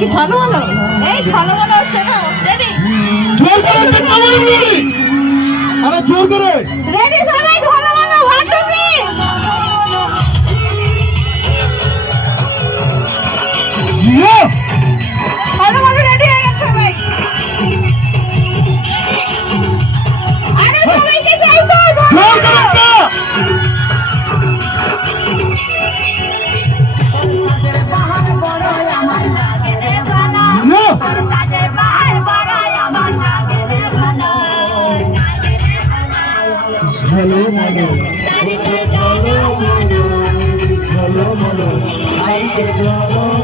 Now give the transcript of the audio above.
কি চলো বলো এই চলো বলো হচ্ছে না রেডি জোর করে একটা কামান রেডি আরে জোর করে রেডি সবাই চলো বলো 1 2 3 জিও চলো বলো রেডি হয়ে গেছে সবাই আরে সবাই কি চাইতো জোর করে একটা Hello, Mano. Hello, Mano. Hello, Mano.